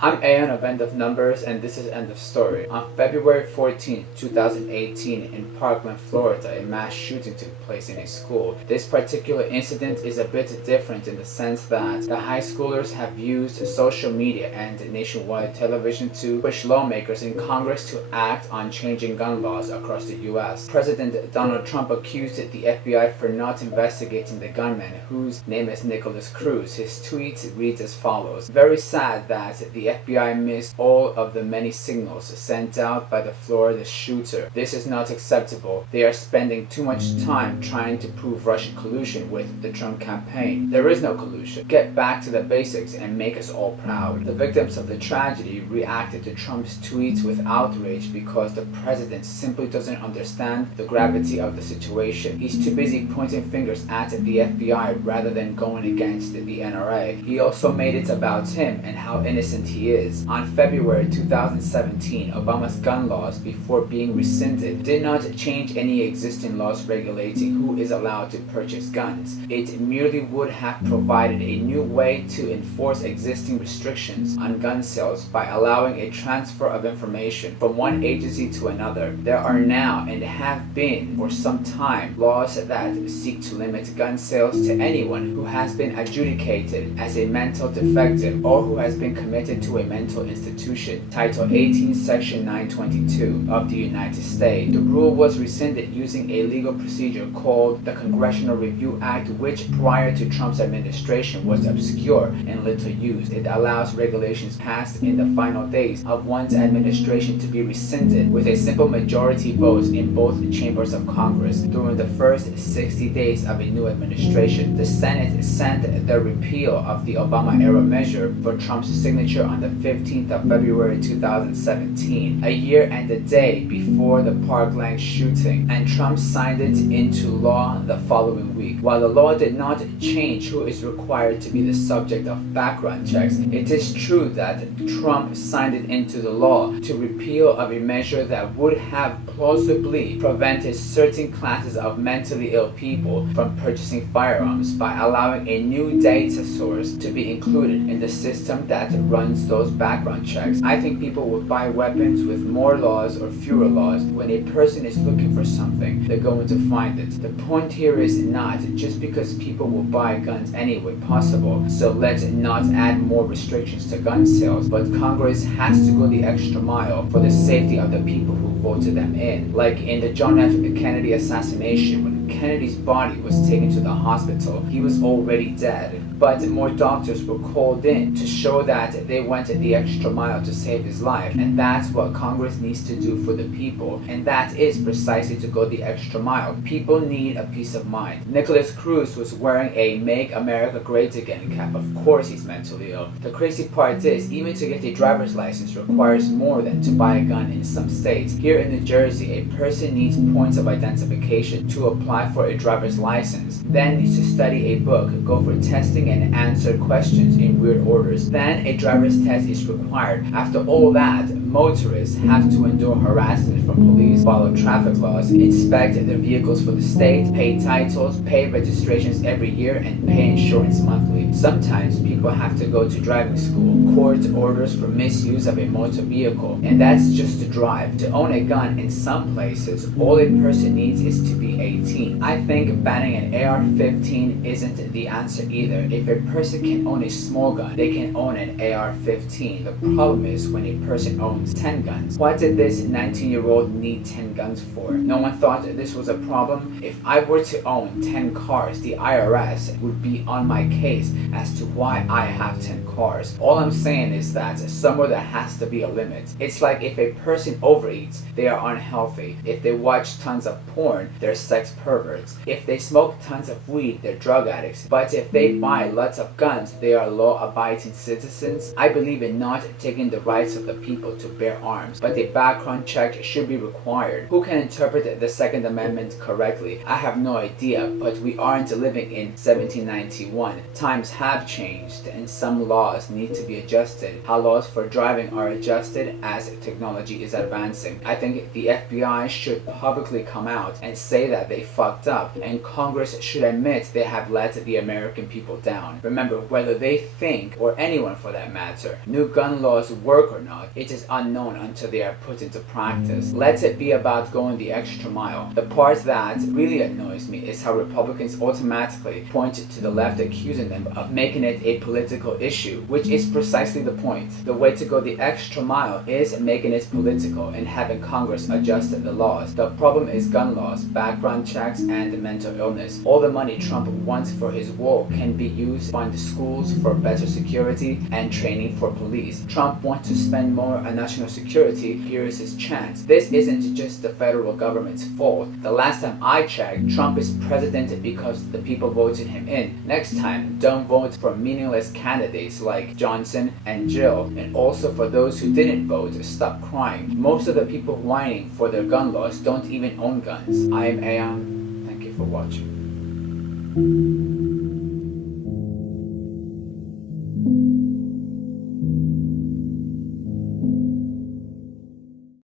I'm Ayan of End of Numbers, and this is End of Story. On February 14, 2018, in Parkland, Florida, a mass shooting took place in a school. This particular incident is a bit different in the sense that the high schoolers have used social media and nationwide television to push lawmakers in Congress to act on changing gun laws across the U.S. President Donald Trump accused the FBI for not investigating the gunman, whose name is Nicholas Cruz. His tweet reads as follows: "Very sad that the FBI missed all of the many signals sent out by the Florida shooter. This is not acceptable. They are spending too much time trying to prove Russian collusion with the Trump campaign. There is no collusion. Get back to the basics and make us all proud." The victims of the tragedy reacted to Trump's tweets with outrage because the president simply doesn't understand the gravity of the situation. He's too busy pointing fingers at the FBI rather than going against the NRA. He also made it about him and how innocent he is. On February 2017, Obama's gun laws, before being rescinded, did not change any existing laws regulating who is allowed to purchase guns. It merely would have provided a new way to enforce existing restrictions on gun sales by allowing a transfer of information from one agency to another. There are now, and have been for some time, laws that seek to limit gun sales to anyone who has been adjudicated as a mental defective or who has been committed to a mental institution. Title 18, Section 922 of the United States. The rule was rescinded using a legal procedure called the Congressional Review Act, which prior to Trump's administration was obscure and little used. It allows regulations passed in the final days of one's administration to be rescinded with a simple majority vote in both chambers of Congress during the first 60 days of a new administration. The Senate sent the repeal of the Obama-era measure for Trump's signature on the 15th of February 2017, a year and a day before the Parkland shooting, and Trump signed it into law the following week. While the law did not change who is required to be the subject of background checks, it is true that Trump signed it into the law to repeal of a measure that would have plausibly prevented certain classes of mentally ill people from purchasing firearms by allowing a new data source to be included in the system that runs those background checks. I think people will buy weapons with more laws or fewer laws. When a person is looking for something, they're going to find it. The point here is not just because people will buy guns any way possible, so let's not add more restrictions to gun sales, but Congress has to go the extra mile for the safety of the people who voted them in. Like in the John F. Kennedy assassination, when Kennedy's body was taken to the hospital, he was already dead, but more doctors were called in to show that they went the extra mile to save his life, and that's what Congress needs to do for the people, and that is precisely to go the extra mile. People need a peace of mind. Nicholas Cruz was wearing a Make America Great Again cap. Of course he's mentally ill. The crazy part is, even to get a driver's license requires more than to buy a gun in some states. Here in New Jersey, a person needs points of identification to apply for a driver's license, then needs to study a book, go for testing and answer questions in weird orders. Then a driver's test is required. After all that, motorists have to endure harassment from police, follow traffic laws, inspect their vehicles for the state, pay titles, pay registrations every year, and pay insurance monthly. Sometimes people have to go to driving school, court orders for misuse of a motor vehicle, and that's just to drive. To own a gun in some places, all a person needs is to be 18. I think banning an AR-15 isn't the answer either. If a person can own a small gun, they can own an AR-15. The problem is when a person owns 10 guns. What did this 19-year-old need 10 guns for? No one thought this was a problem. If I were to own 10 cars, the IRS would be on my case as to why I have 10 cars. All I'm saying is that somewhere there has to be a limit. It's like if a person overeats, they are unhealthy. If they watch tons of porn, they're sex perverts. If they smoke tons of weed, they're drug addicts. But if they buy lots of guns, they are law-abiding citizens. I believe in not taking the rights of the people to to bear arms, but a background check should be required. Who can interpret the Second Amendment correctly? I have no idea, but we aren't living in 1791. Times have changed, and some laws need to be adjusted. How laws for driving are adjusted as technology is advancing. I think the FBI should publicly come out and say that they fucked up, and Congress should admit they have let the American people down. Remember, whether they think, or anyone for that matter, new gun laws work or not, it is unknown until they are put into practice. Let it be about going the extra mile. The part that really annoys me is how Republicans automatically point to the left, accusing them of making it a political issue, which is precisely the point. The way to go the extra mile is making it political and having Congress adjust the laws. The problem is gun laws, background checks, and mental illness. All the money Trump wants for his wall can be used to fund schools for better security and training for police. Trump wants to spend more on national security. Here is his chance. This isn't just the federal government's fault. The last time I checked, Trump is president because the people voted him in. Next time, don't vote for meaningless candidates like Johnson and Jill. And also for those who didn't vote, stop crying. Most of the people whining for their gun laws don't even own guns. I am Ayan. Thank you for watching.